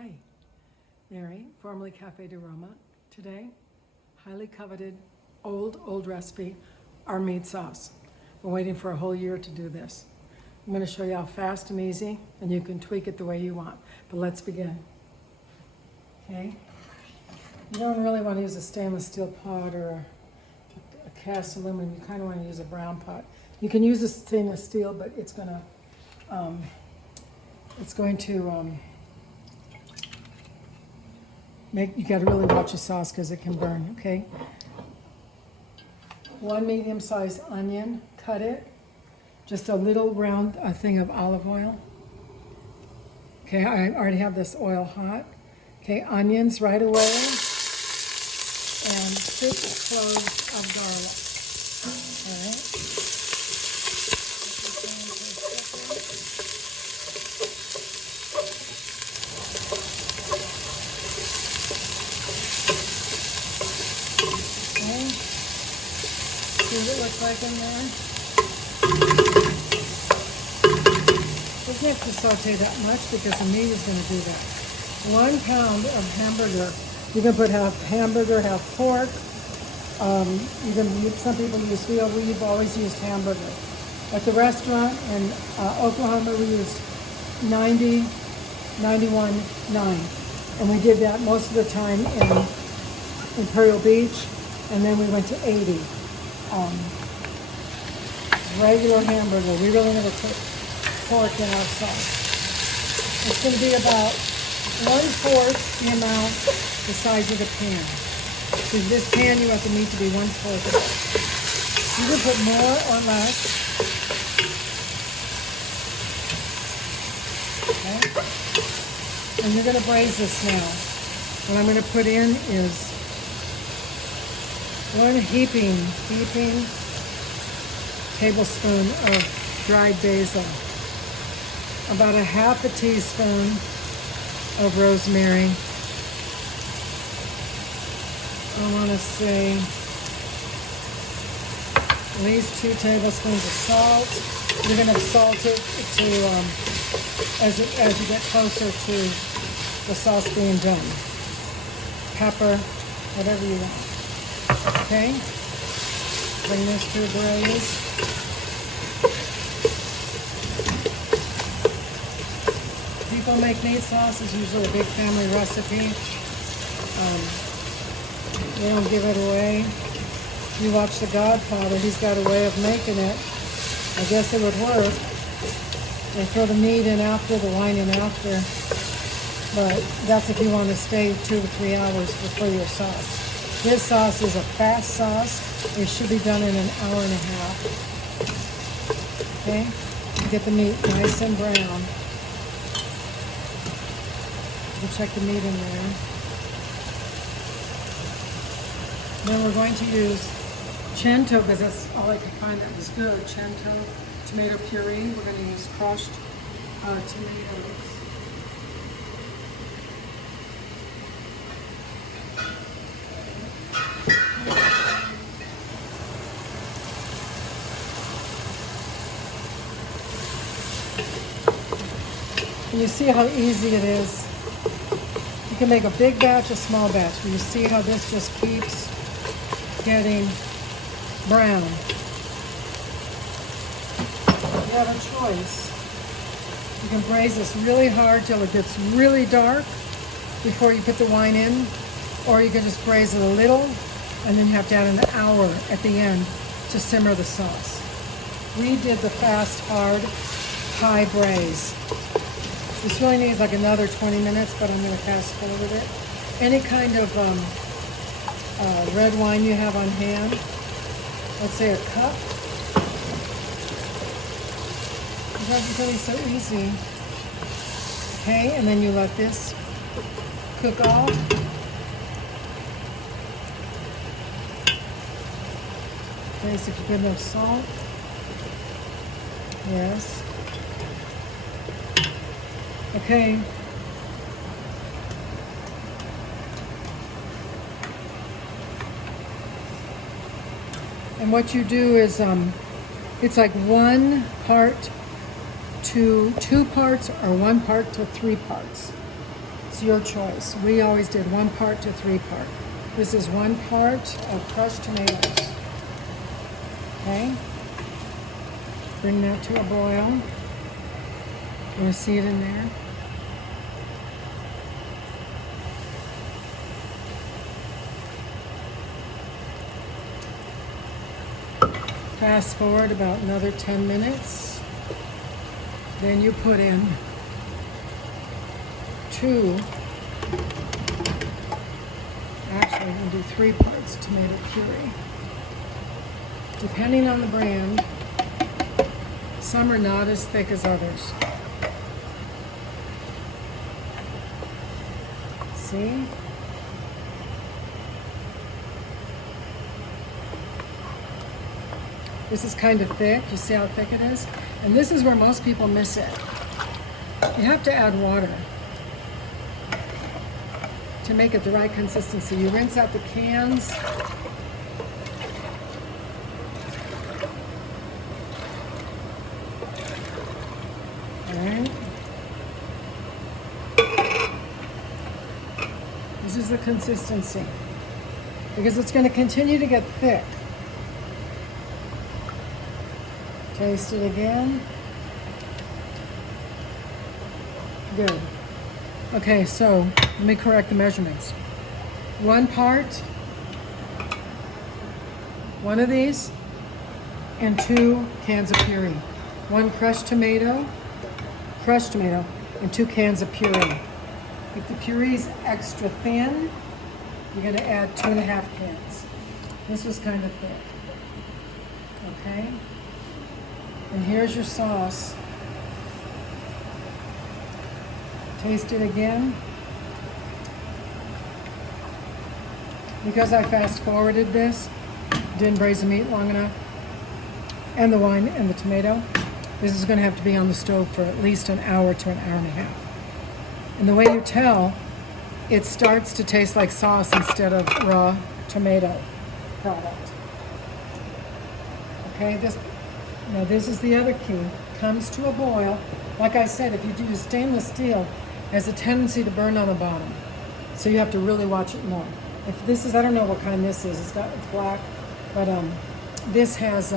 Hi, Mary, formerly Cafe de Roma. Today, highly coveted, old recipe, our meat sauce. Been waiting for a whole year to do this. I'm going to show you how fast and easy, and you can tweak it the way you want. But let's begin. Okay? You don't really want to use a stainless steel pot or a cast aluminum. You kind of want to use a brown pot. You can use a stainless steel, but it's going to you got to really watch the sauce because it can burn. Okay. 1 medium-sized onion, cut it. Just a little round thing of olive oil. Okay, I already have this oil hot. Okay, onions right away, and 6 cloves of garlic. All right. Okay. See what it looks like in there. Doesn't have to saute that much because the meat is going to do that. 1 pound of hamburger. You can put half hamburger, half pork. Some people use veal. We've always used hamburger. At the restaurant in Oklahoma, we used 90, 91, 9. And we did that most of the time in Imperial Beach. And then we went to 80. Regular hamburger. We really never put pork in our sauce. It's going to be about 1/4 the amount the size of the pan. So this pan, you want the meat to be 1/4 of it. You can put more or less. Okay. And you're going to braise this now. What I'm going to put in is 1 heaping tablespoon of dried basil. About a 1/2 teaspoon of rosemary. I want to say at least 2 tablespoons of salt. You're going to salt it to as you get closer to the sauce being done. Pepper, whatever you want. Okay, bring this to a braise. People make meat sauce. It's usually a big family recipe. They don't give it away. You watch The Godfather, he's got a way of making it. I guess it would work. They throw the meat in after, the wine in after. But that's if you want to stay 2 to 3 hours for your sauce. This sauce is a fast sauce. It should be done in an hour and a half. Okay? Get the meat nice and brown. We'll check the meat in there. Then we're going to use cento, because that's all I could find that was good. Cento, tomato puree. We're going to use crushed tomatoes. And you see how easy it is. You can make a big batch, a small batch, but you see how this just keeps getting brown. You have a choice. You can braise this really hard till it gets really dark before you put the wine in, or you can just braise it a little and then you have to add an hour at the end to simmer the sauce. We did the fast, hard, high braise. This really needs like another 20 minutes, but I'm going to fast forward it. Any kind of red wine you have on hand, let's say a cup. It's really so easy. Okay, and then you let this cook off. Okay, so if you put enough salt. Yes. Okay. And what you do is, it's like 1 part to 2 parts or 1 part to 3 parts. It's your choice. We always did 1 part to 3 part. This is 1 part of crushed tomatoes. Okay? Bring that to a boil. You want to see it in there? Fast forward about another 10 minutes. Then you put in 2, actually I'm going to do 3 parts tomato puree. Depending on the brand, some are not as thick as others. See? This is kind of thick. You see how thick it is? And this is where most people miss it. You have to add water to make it the right consistency. You rinse out the cans. All right. This is the consistency, because it's going to continue to get thick. Taste it again. Good. Okay, so let me correct the measurements. 1 part, 1 of these, and 2 cans of puree. 1 crushed tomato, and 2 cans of puree. If the puree's extra thin, you're going to add 2.5 cans. This was kind of thick. Okay? And here's your sauce. Taste it again. Because I fast forwarded this, didn't braise the meat long enough, and the wine and the tomato, this is going to have to be on the stove for at least an hour to an hour and a half. And the way you tell, it starts to taste like sauce instead of raw tomato product. Okay, now this is the other key. Comes to a boil. Like I said, if you do stainless steel, it has a tendency to burn on the bottom. So you have to really watch it more. If this is, I don't know what kind this is. It's black, but this has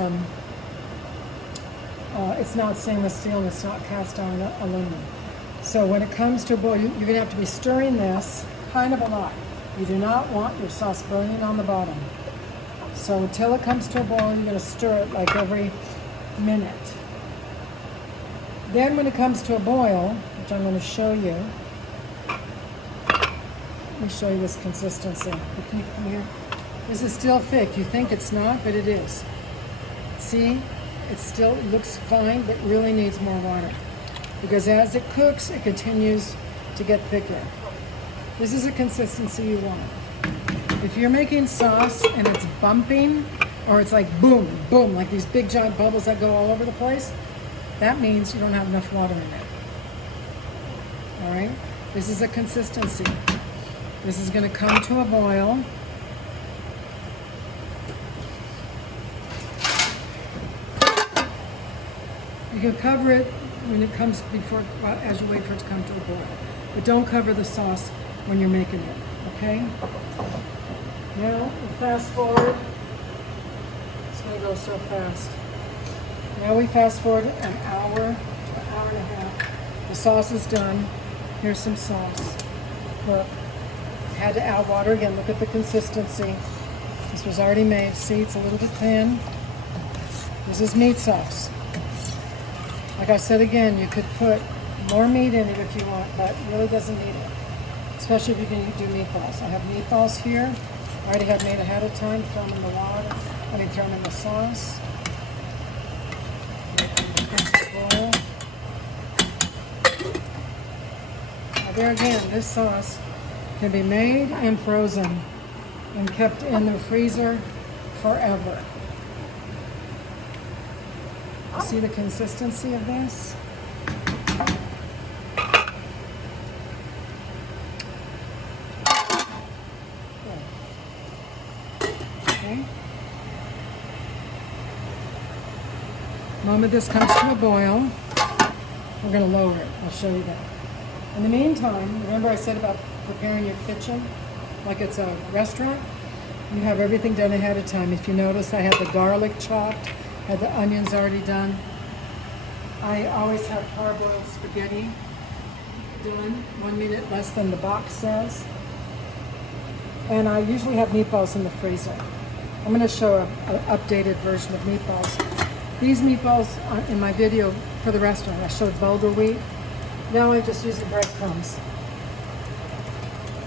it's not stainless steel and it's not cast iron aluminum. So when it comes to a boil, you're going to have to be stirring this kind of a lot. You do not want your sauce burning on the bottom. So until it comes to a boil, you're going to stir it like every minute. Then when it comes to a boil, which I'm going to show you, let me show you this consistency. Can you come here? This is still thick. You think it's not, but it is. See? It still looks fine, but really needs more water. Because as it cooks, it continues to get thicker. This is a consistency you want. If you're making sauce and it's bumping, or it's like boom, boom, like these big giant bubbles that go all over the place, that means you don't have enough water in it. All right? This is a consistency. This is going to come to a boil. You can cover it when it comes before, as you wait for it to come to a boil. But don't cover the sauce when you're making it, okay? Now, fast forward. It's going to go so fast. Now we fast forward an hour to an hour and a half. The sauce is done. Here's some sauce. Look, had to add water again. Look at the consistency. This was already made. See, it's a little bit thin. This is meat sauce. Like I said again, you could put more meat in it if you want, but it really doesn't need it. Especially if you can do meatballs. I have meatballs here. I already have made ahead of time. Throw them in the water. Throw them in the sauce. Now there again, this sauce can be made and frozen and kept in the freezer forever. See the consistency of this? Okay. The moment this comes to a boil, we're going to lower it. I'll show you that. In the meantime, remember I said about preparing your kitchen like it's a restaurant? You have everything done ahead of time. If you notice, I had the garlic chopped, had the onions already done. I always have parboiled spaghetti done, 1 minute less than the box says. And I usually have meatballs in the freezer. I'm going to show an updated version of meatballs. These meatballs in my video for the restaurant, I showed bulgur wheat. Now I just use the breadcrumbs.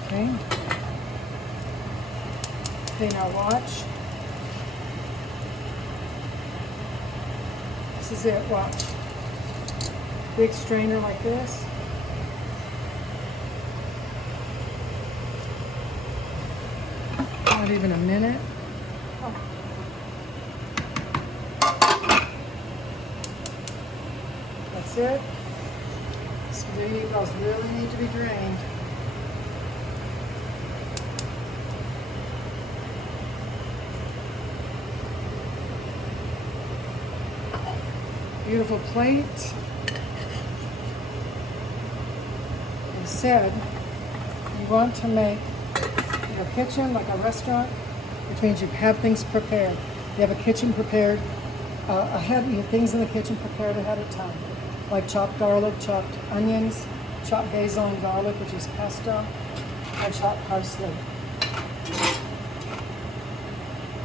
Okay. Okay, now watch. This is it, watch. Big strainer like this. Not even a minute. Oh. That's it. Spaghetti meatballs really need to be drained. Beautiful plate. I said you want to make your kitchen like a restaurant, which means you have things prepared. You have a kitchen prepared ahead. You have things in the kitchen prepared ahead of time, like chopped garlic, chopped onions, chopped basil and garlic, which is pesto, and chopped parsley.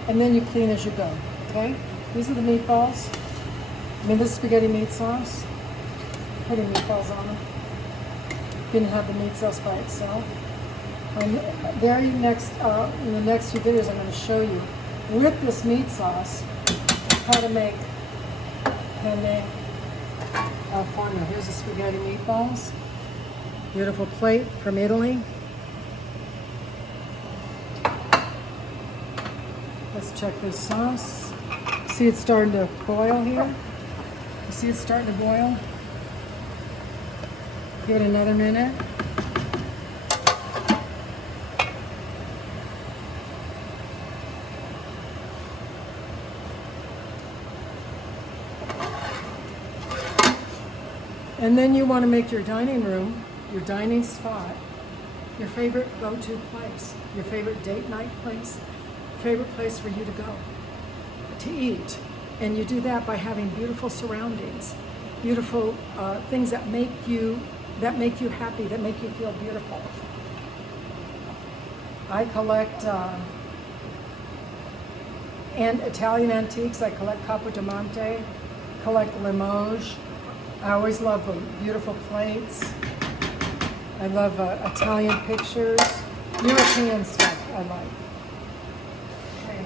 And then you clean as you go. Okay? These are the meatballs. I mean, this is spaghetti meat sauce. Putting meatballs on them. You can have the meat sauce by itself. And very next, in the next few videos, I'm going to show you with this meat sauce how to make penne forno. Here's the spaghetti meatballs. Beautiful plate from Italy. Let's check this sauce. See it's starting to boil here. You see it's starting to boil? Give it another minute. And then you want to make your dining room, your dining spot, your favorite go-to place, your favorite date night place, favorite place for you to go to eat. And you do that by having beautiful surroundings, beautiful things that make you happy, that make you feel beautiful. I collect and Italian antiques. I collect Capo Diamante, collect Limoges. I always love the beautiful plates. I love Italian pictures, European stuff I like. Okay,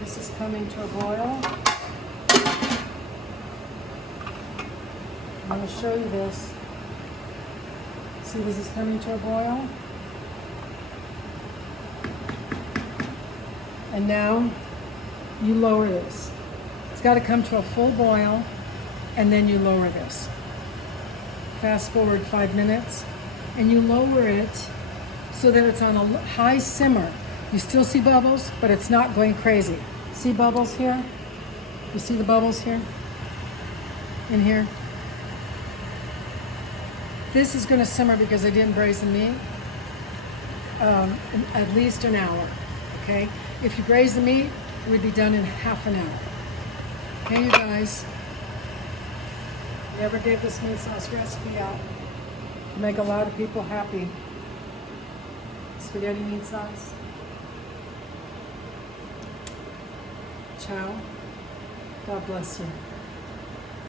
this is coming to a boil. I'm going to show you this. See, this is coming to a boil. And now you lower this. It's got to come to a full boil, and then you lower this. Fast forward 5 minutes, and you lower it so that it's on a high simmer. You still see bubbles, but it's not going crazy. See bubbles here? You see the bubbles here? In here? This is going to simmer because I didn't braise the meat at least an hour, okay? If you braise the meat, it would be done in half an hour. Okay, you guys? Never gave this meat sauce recipe out. Make a lot of people happy. Spaghetti meat sauce. Ciao. God bless you.